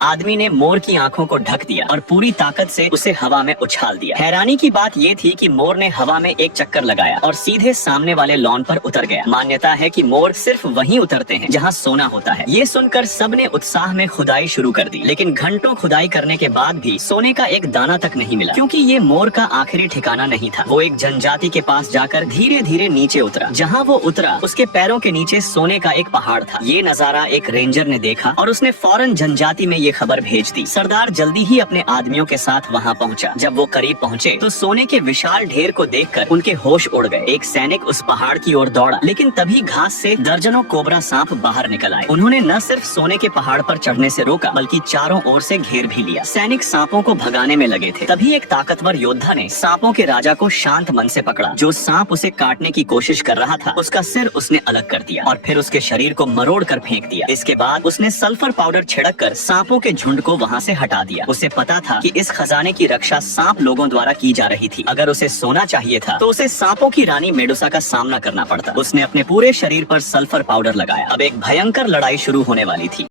आदमी ने मोर की आंखों को ढक दिया और पूरी ताकत से उसे हवा में उछाल दिया। हैरानी की बात ये थी कि मोर ने हवा में एक चक्कर लगाया और सीधे सामने वाले लॉन पर उतर गया। मान्यता है कि मोर सिर्फ वहीं उतरते हैं जहां सोना होता है। ये सुनकर सबने उत्साह में खुदाई शुरू कर दी, लेकिन घंटों खुदाई करने के बाद भी सोने का एक दाना तक नहीं मिला, क्योंकि ये मोर का आखिरी ठिकाना नहीं था। वो एक जनजाति के पास जाकर धीरे धीरे नीचे उतरा। जहाँ वो उतरा उसके पैरों के नीचे सोने का एक पहाड़ था। ये नजारा एक रेंजर ने देखा और उसने फौरन जनजाति में ये खबर भेज दी। सरदार जल्दी ही अपने आदमियों के साथ वहाँ पहुँचा। जब वो करीब पहुँचे तो सोने के विशाल ढेर को देखकर उनके होश उड़ गए। एक सैनिक उस पहाड़ की ओर दौड़ा, लेकिन तभी घास से दर्जनों कोबरा सांप बाहर निकल आए। उन्होंने न सिर्फ सोने के पहाड़ पर चढ़ने से रोका, बल्कि चारों ओर से घेर भी लिया। सैनिक सांपों को भगाने में लगे थे। तभी एक ताकतवर योद्धा ने सांपों के राजा को शांत मन से पकड़ा। जो सांप उसे काटने की कोशिश कर रहा था, उसका सिर उसने अलग कर दिया और फिर उसके शरीर को मरोड़ कर फेंक दिया। इसके बाद उसने सल्फर पाउडर छिड़क कर सांपों के झुंड को वहाँ से हटा दिया। उसे पता था कि इस खजाने की रक्षा सांप लोगों द्वारा की जा रही थी। अगर उसे सोना चाहिए था तो उसे सांपों की रानी मेडुसा का सामना करना पड़ता। उसने अपने पूरे शरीर पर सल्फर पाउडर लगाया। अब एक भयंकर लड़ाई शुरू होने वाली थी।